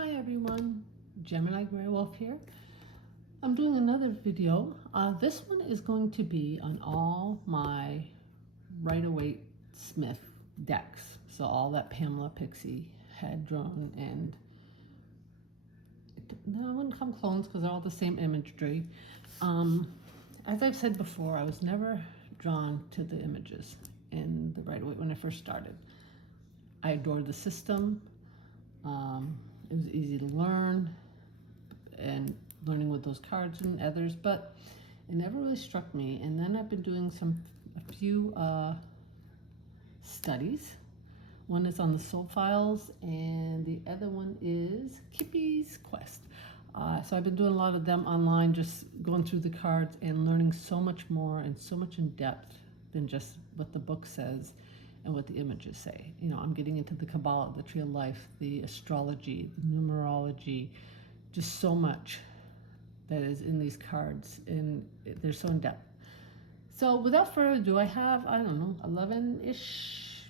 Hi everyone, Gemini Grey Wolf here. I'm doing another video. This one is going to be on all my Rider Waite Smite decks. So all that Pamela Pixie had drawn, and no, I wouldn't come clones because they're all the same imagery. As I've said before, I was never drawn to the images in the Rider Waite when I first started. I adored the system. It was easy to learn and learning with those cards and others, but it never really struck me. And then I've been doing a few studies. One is on the Soul Files, and the other one is Kippy's Quest. So I've been doing a lot of them online, just going through the cards and learning so much more and so much in depth than just what the book says and what the images say. You know, I'm getting into the Kabbalah, the Tree of Life, the astrology, the numerology, just so much that is in these cards, and they're so in depth. So without further ado, I have, I don't know, 11-ish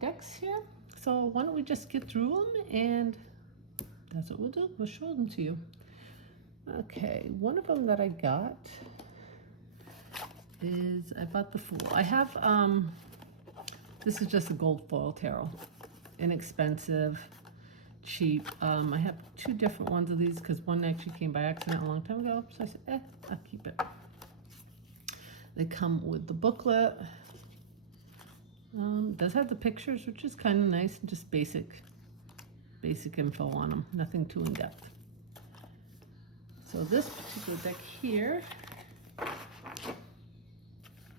decks here. So why don't we just get through them, and that's what we'll do. We'll show them to you. Okay, one of them that I got is, I bought the Fool. I have, this is just a gold foil tarot, inexpensive, cheap. I have two different ones of these because one actually came by accident a long time ago, so I said, I'll keep it. They come with the booklet. It does have the pictures, which is kind of nice, and just basic info on them, nothing too in-depth. So this particular deck here,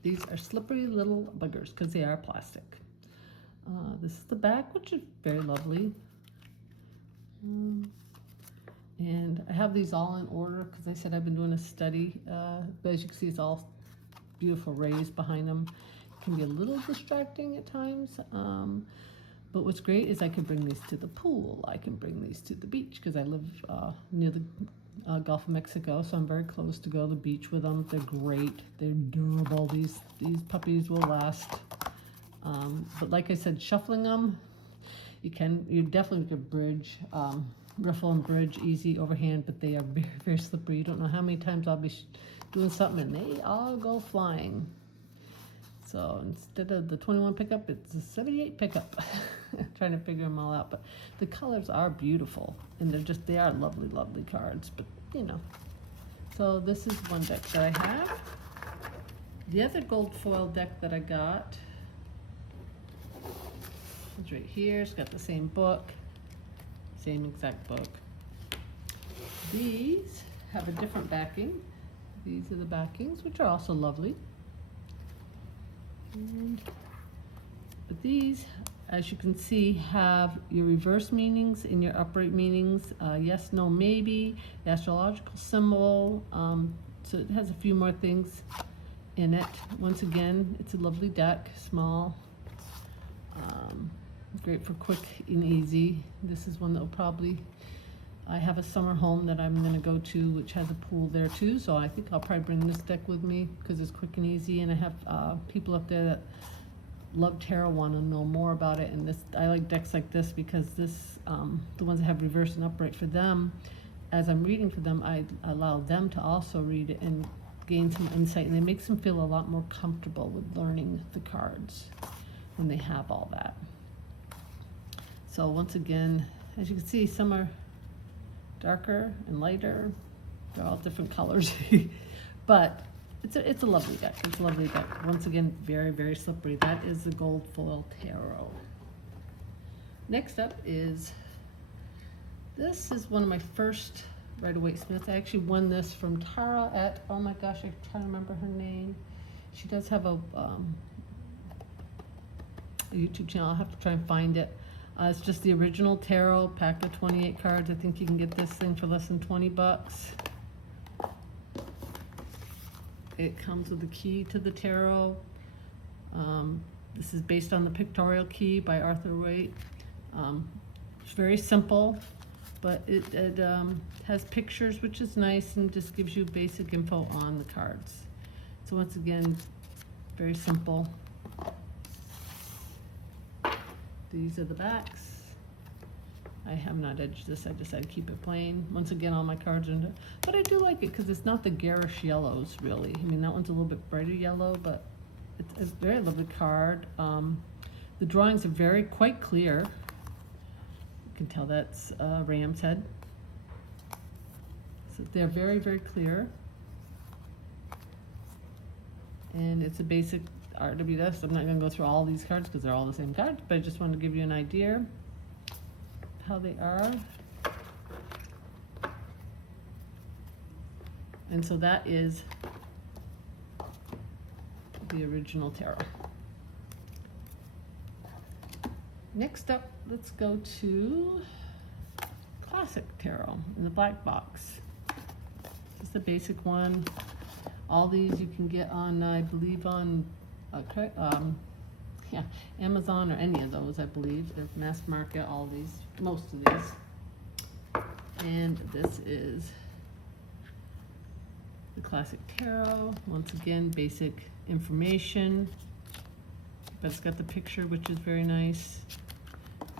these are slippery little buggers because they are plastic. This is the back, which is very lovely. And I have these all in order because I said I've been doing a study. But as you can see, it's all beautiful rays behind them. It can be a little distracting at times. But what's great is I can bring these to the pool. I can bring these to the beach because I live near the Gulf of Mexico, so I'm very close to go to the beach with them. They're great. They're durable. These puppies will last. But like I said, shuffling them, you definitely could bridge, riffle and bridge easy overhand, but they are very, very slippery. You don't know how many times I'll be doing something and they all go flying. So instead of the 21 pickup, it's a 78 pickup. Trying to figure them all out, but the colors are beautiful, and they are lovely, lovely cards, but you know. So this is one deck that I have. The other gold foil deck that I got is right here. It's got the same book, same exact book. These have a different backing. These are the backings, which are also lovely. But these, as you can see, have your reverse meanings and your upright meanings. Yes, no, maybe, the astrological symbol. So it has a few more things in it. Once again, it's a lovely deck, small. Great for quick and easy. This is one that will probably, I have a summer home that I'm gonna go to, which has a pool there too. So I think I'll probably bring this deck with me because it's quick and easy. And I have people up there that love tarot, want to know more about it, and I like decks like this because the ones that have reverse and upright, for them, as I'm reading for them, I allow them to also read it and gain some insight, and it makes them feel a lot more comfortable with learning the cards when they have all that. So once again, as you can see, some are darker and lighter. They're all different colors, but it's a lovely deck. It's a lovely deck. Once again, very, very slippery. That is the gold foil tarot. Next up is, this is one of my first Rider Waite Smite. I actually won this from Tara at, oh my gosh, I'm trying to remember her name. She does have a YouTube channel. I'll have to try and find it. It's just the original tarot, pack of 28 cards. I think you can get this thing for less than 20 bucks. It comes with the key to the tarot. This is based on the Pictorial Key by RWS Waite. It's very simple, but it has pictures, which is nice, and just gives you basic info on the cards. So once again, very simple. These are the backs. I have not edged this, I decided to keep it plain. Once again, all my cards are, but I do like it because it's not the garish yellows, really. I mean, that one's a little bit brighter yellow, but it's a very lovely card. The drawings are quite clear. You can tell that's ram's head. So they're very, very clear. And it's a basic RWS. I'm not going to go through all these cards because they're all the same cards, but I just wanted to give you an idea how they are. And so that is the original tarot. Next up, let's go to classic tarot in the black box. Just the basic one. All these you can get on, I believe, on Amazon or any of those, I believe. There's mass market, all these, most of these. And this is the classic tarot. Once again, basic information, but it's got the picture, which is very nice.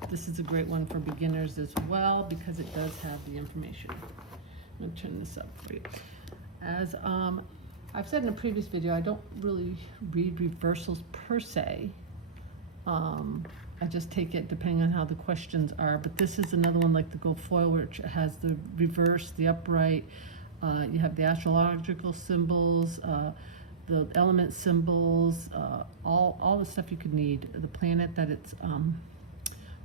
This is a great one for beginners as well because it does have the information. I'm gonna turn this up for you. As I've said in a previous video, I don't really read reversals per se. I just take it depending on how the questions are, but this is another one like the gold foil, which has the reverse, the upright, you have the astrological symbols, the element symbols, all the stuff you could need, the planet that it's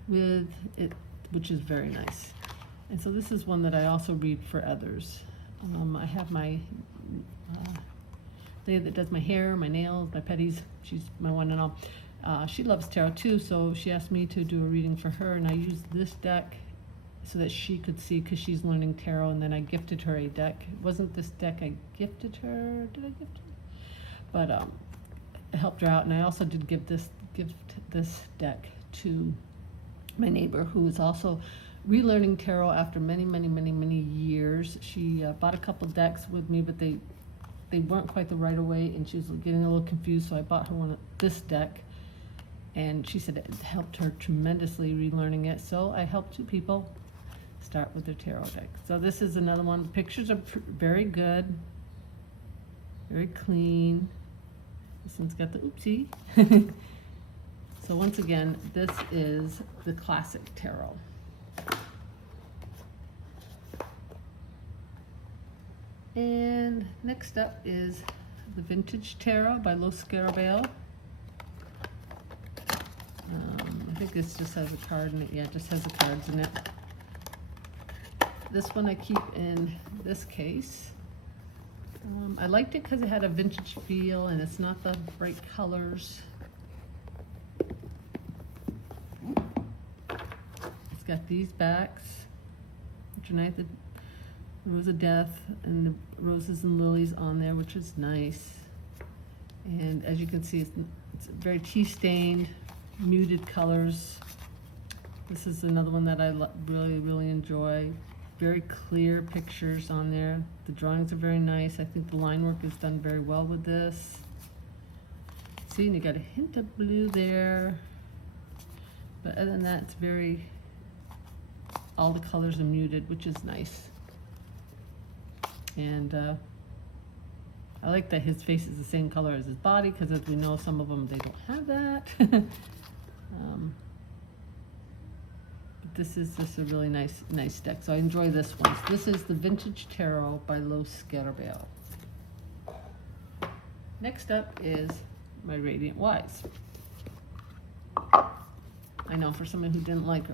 with it, which is very nice. And so this is one that I also read for others. I have my lady that does my hair, my nails, my petties. She's my one and all. She loves tarot too, so she asked me to do a reading for her, and I used this deck so that she could see, because she's learning tarot, and then I gifted her a deck. It wasn't this deck I gifted her, did I gift her? But it helped her out, and I also did gift this deck to my neighbor, who is also relearning tarot after many years. She bought a couple decks with me, but they weren't quite the Rider Waite, and she was getting a little confused, so I bought her this deck, and she said it helped her tremendously relearning it. So I helped two people start with their tarot deck. So this is another one. The pictures are very good, very clean. This one's got the oopsie. So once again, this is the classic tarot. And next up is the Vintage Tarot by Los Scarabeo. I think this just has a card in it. Yeah, it just has the cards in it. This one I keep in this case. I liked it because it had a vintage feel and it's not the bright colors. It's got these backs, which are nice. The Rose of Death and the roses and lilies on there, which is nice. And as you can see, it's very tea-stained, muted colors. This is another one that I really enjoy. Very clear pictures on there. The drawings are very nice. I think the line work is done very well with this. See, and you got a hint of blue there. But other than that, it's all the colors are muted, which is nice. And I like that his face is the same color as his body, because as we know, some of them, they don't have that. But this is just a really nice deck. So I enjoy this one. So this is the Vintage Tarot by Los Scarabeo. Next up is my Radiant Wise. I know for someone who didn't like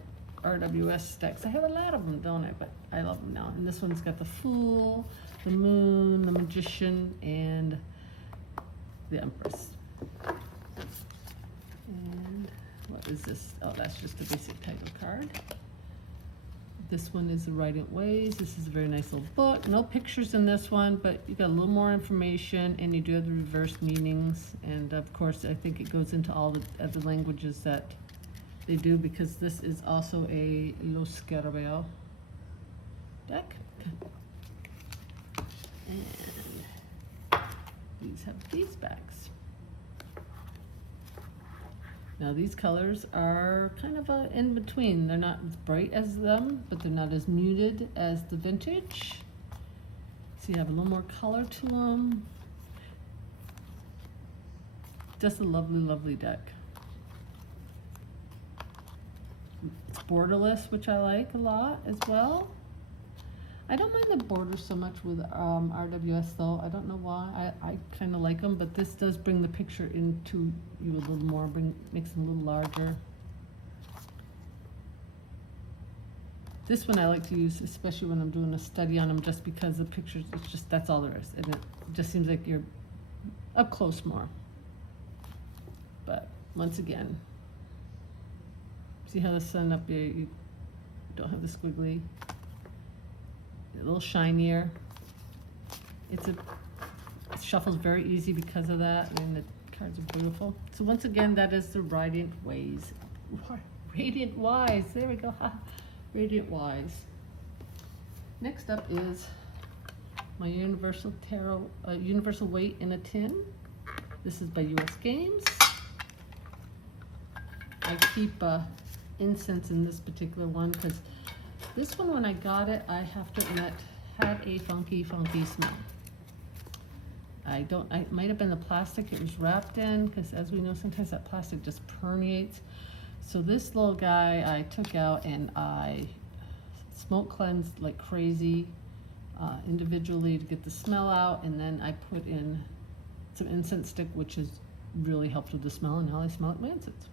RWS decks, I have a lot of them, don't I? But I love them now. And this one's got the Fool, the Moon, the Magician, and the Empress. And what is this? Oh, that's just a basic title card. This one is the Radiant Ways. This is a very nice little book. No pictures in this one, but you got a little more information, and you do have the reverse meanings. And of course, I think it goes into all the other languages that they do, because this is also a Los Scarabeo deck. And these have these backs. Now these colors are kind of in between. They're not as bright as them, but they're not as muted as the vintage. So you have a little more color to them. Just a lovely, lovely deck. It's borderless, which I like a lot as well. I don't mind the borders so much with RWS though. I don't know why. I kind of like them, but this does bring the picture into you a little more, makes them a little larger. This one I like to use, especially when I'm doing a study on them, just because the pictures, it's just, that's all there is. And it just seems like you're up close more. But once again, see how the sun up here, you don't have the squiggly. A little shinier. It shuffles very easy because of that. I mean, the cards are beautiful. So once again, that is the Radiant Ways. Radiant Wise, there we go. Radiant Wise. Next up is my Universal Tarot, Universal Waite in a Tin. This is by US Games. I keep incense in this particular one because this one, when I got it, I have to admit, had a funky, funky smell. It might have been the plastic it was wrapped in, because as we know, sometimes that plastic just permeates. So this little guy I took out and I smoke cleansed like crazy individually to get the smell out, and then I put in some incense stick, which has really helped with the smell, and now I smell like my incense.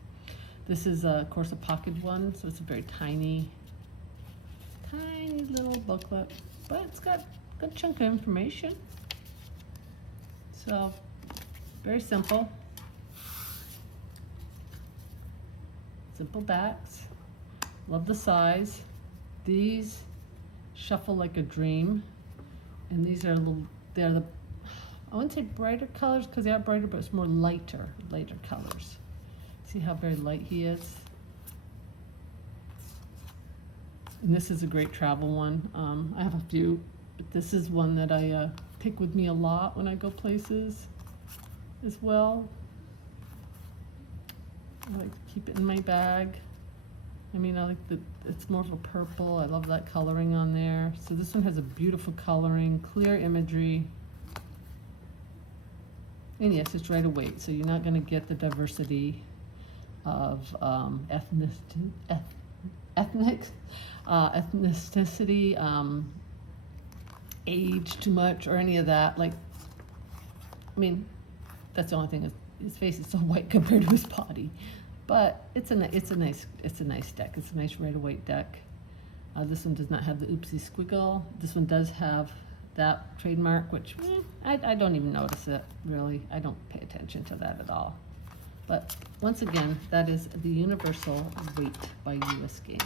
This is, of course, a pocket one, so it's a very tiny little booklet, but it's got a good chunk of information. So, very simple. Simple backs. Love the size. These shuffle like a dream. And these are they're the, I wouldn't say brighter colors because they are brighter, but it's more lighter colors. See how very light he is? And this is a great travel one. I have a few, but this is one that I take with me a lot when I go places as well. I like to keep it in my bag. I mean, I like it's more of a purple. I love that coloring on there. So this one has a beautiful coloring, clear imagery. And yes, it's Rider Waite, so you're not gonna get the diversity of ethnicity, age too much, or any of that. Like, I mean, that's the only thing. His face is so white compared to his body, but it's a nice deck. It's a nice Rider Waite deck. This one does not have the oopsie squiggle. This one does have that trademark, which I don't even notice it really. I don't pay attention to that at all. But once again, that is the Universal Waite by US Games.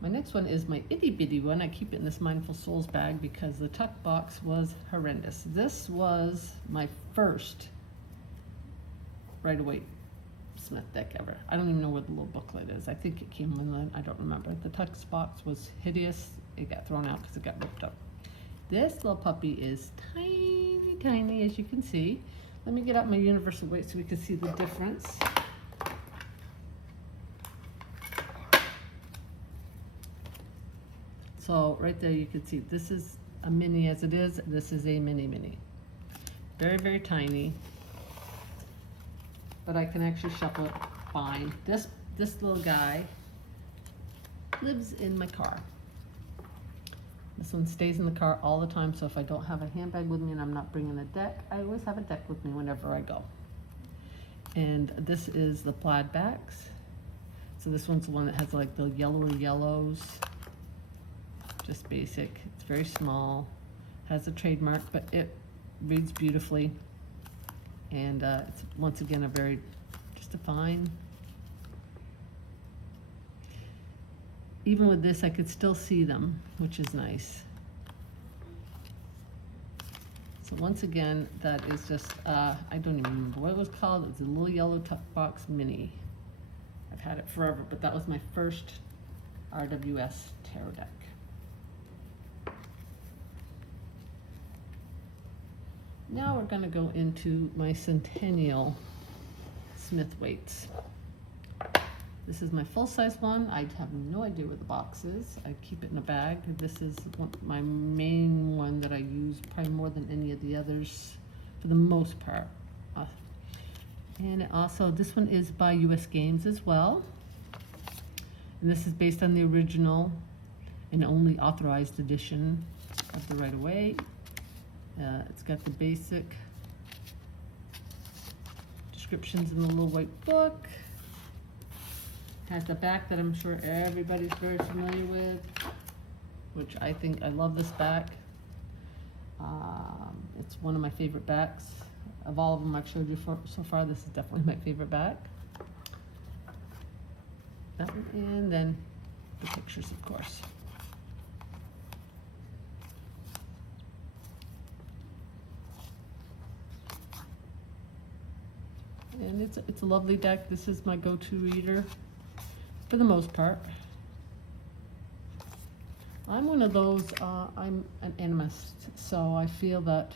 My next one is my itty bitty one. I keep it in this Mindful Souls bag because the tuck box was horrendous. This was my first Rider Waite Smite deck ever. I don't even know where the little booklet is. I think it came in the, I don't remember. The tuck box was hideous. It got thrown out because it got ripped up. This little puppy is tiny, tiny, as you can see. Let me get out my Universal Waite so we can see the difference. So right there you can see this is a mini as it is. This is a mini. Very, very tiny. But I can actually shuffle it fine. This little guy lives in my car. This one stays in the car all the time, so if I don't have a handbag with me and I'm not bringing a deck, I always have a deck with me whenever I go. And this is the plaid backs. So this one's the one that has like the yellowy yellows. Just basic. It's very small. Has a trademark, but it reads beautifully. And it's once again just a fine. Even with this, I could still see them, which is nice. So once again, that is just, I don't even remember what it was called. It was a little yellow tuck box mini. I've had it forever, but that was my first RWS tarot deck. Now we're gonna go into my Centennial Smith weights. This is my full-size one. I have no idea where the box is. I keep it in a bag. This is my main one that I use probably more than any of the others for the most part. And also, this one is by US Games as well. And this is based on the original and only authorized edition of the Rider Waite. It's got the basic descriptions in the little white book. Has the back that I'm sure everybody's very familiar with, which I love this back. It's one of my favorite backs. Of all of them I've showed you so far, this is definitely my favorite back. That one, and then the pictures, of course. And it's a lovely deck. This is my go-to reader for the most part. I'm one of those, I'm an animist, so I feel that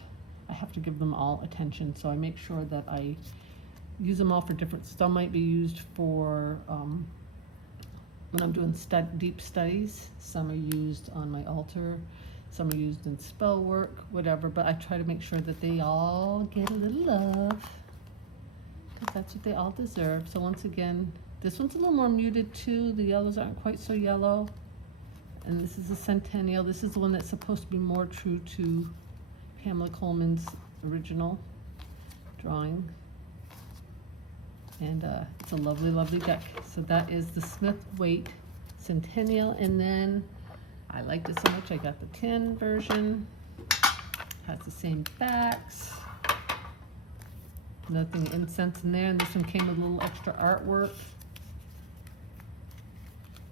I have to give them all attention, so I make sure that I use them all for different, some might be used for when I'm doing deep studies, some are used on my altar, some are used in spell work, whatever, but I try to make sure that they all get a little love, because that's what they all deserve. So once again, this one's a little more muted too. The yellows aren't quite so yellow. And this is a Centennial. This is the one that's supposed to be more true to Pamela Coleman's original drawing. And it's a lovely, lovely deck. So that is the Smith Waite Centennial. And then I liked it so much, I got the tin version. Has the same backs. Nothing incense in there. And this one came with a little extra artwork.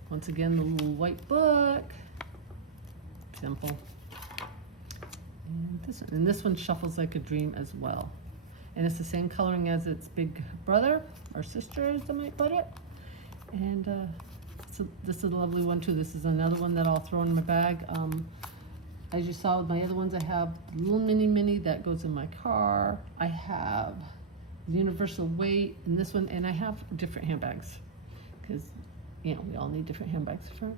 Once again, the little white book. Simple. And this one shuffles like a dream as well. And it's the same coloring as its big brother, or sister as I might put it. And so this is a lovely one too. This is another one that I'll throw in my bag. As you saw with my other ones, I have the little mini that goes in my car. I have the universal weight in this one, and I have different handbags because we all need different handbags for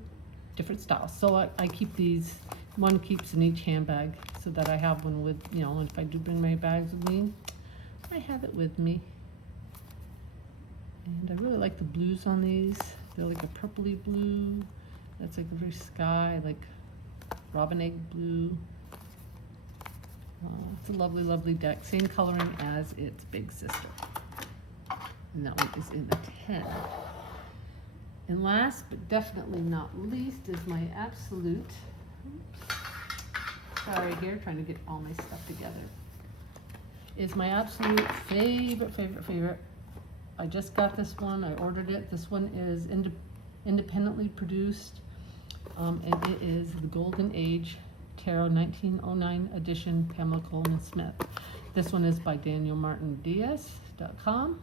different styles. So I keep these, one keeps in each handbag so that I have one with, if I do bring my bags with me, I have it with me. And I really like the blues on these. They're like a purpley blue. That's like a very sky, like robin egg blue. It's a lovely, lovely deck. Same coloring as its big sister. And that one is in the 10. And last, but definitely not least, is my absolute, sorry here, trying to get all my stuff together, is my absolute favorite. I just got this one, I ordered it. This one is independently produced, and it is the Golden Age Tarot 1909 edition, Pamela Coleman Smith. This one is by DanielMartinDiaz.com.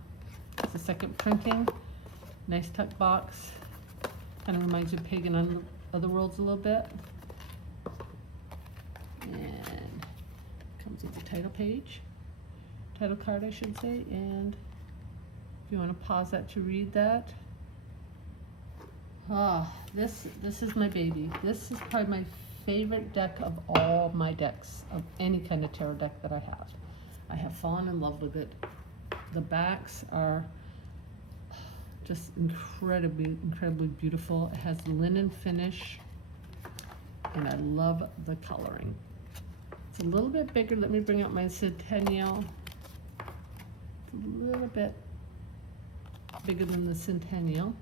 It's the second printing. Nice tuck box. Kind of reminds you of Pagan Otherworlds a little bit. And comes with the title page. Title card, I should say. And if you want to pause that to read that. This is my baby. This is probably my favorite deck of all my decks, of any kind of tarot deck that I have. I have fallen in love with it. The backs are just incredibly beautiful. It has linen finish, and I love the coloring. It's a little bit bigger. Let me bring out my Centennial. It's a little bit bigger than the Centennial.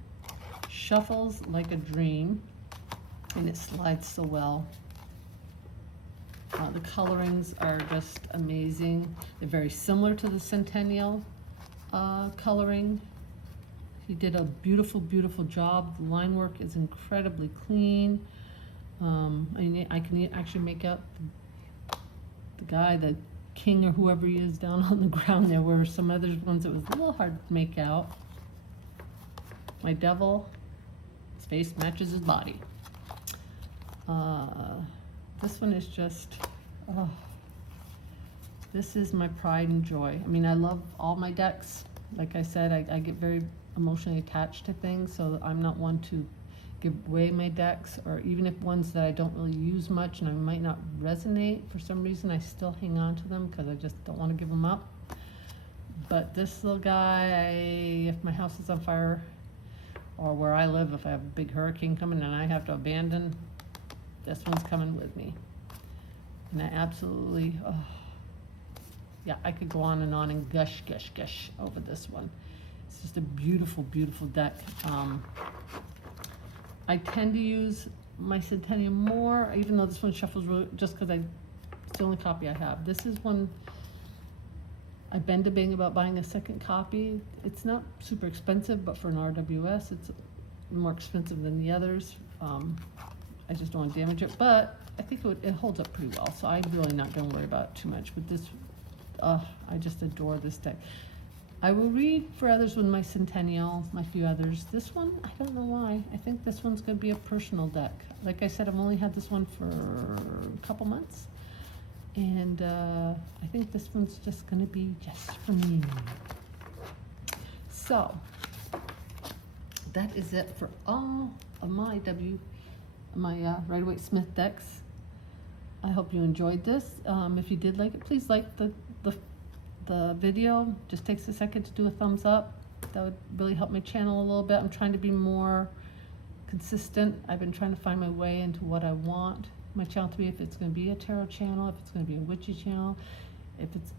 Shuffles like a dream, and it slides so well. The colorings are just amazing. They're very similar to the Centennial coloring. He did a beautiful, beautiful job. The line work is incredibly clean. I can actually make out the guy, the king or whoever he is down on the ground there, where some other ones it was a little hard to make out. My devil, his face matches his body. This one is just, This is my pride and joy. I mean, I love all my decks. Like I said, I get very emotionally attached to things, so I'm not one to give away my decks, or even if ones that I don't really use much and I might not resonate for some reason, I still hang on to them because I just don't want to give them up. But this little guy, if my house is on fire, or where I live, if I have a big hurricane coming and I have to abandon, this one's coming with me. And I absolutely, yeah, I could go on and gush over this one. It's just a beautiful, beautiful deck. I tend to use my Centennial more, even though this one shuffles really, just because it's the only copy I have. This is one I've been debating about buying a second copy. It's not super expensive, but for an RWS, it's more expensive than the others. I just don't want to damage it, but I think it holds up pretty well, so I'm really not going to worry about it too much. But this, I just adore this deck. I will read for others with my Centennial, my few others. This one, I don't know why. I think this one's going to be a personal deck. Like I said, I've only had this one for a couple months. And I think this one's just going to be just for me. So, that is it for all of my Rider Waite Smite decks. I hope you enjoyed this. If you did like it, please like the video. Just takes a second to do a thumbs up. That would really help my channel a little bit. I'm trying to be more consistent. I've been trying to find my way into what I want my channel to be, if it's going to be a tarot channel, if it's going to be a witchy channel,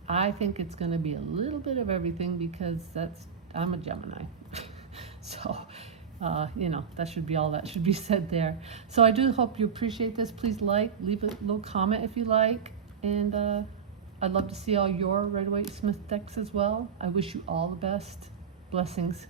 I think it's going to be a little bit of everything, because I'm a Gemini. So, you know, that should be all that should be said there. So I do hope you appreciate this. Please leave a little comment if you like, and I'd love to see all your Rider Waite Smite decks as well. I wish you all the best. Blessings.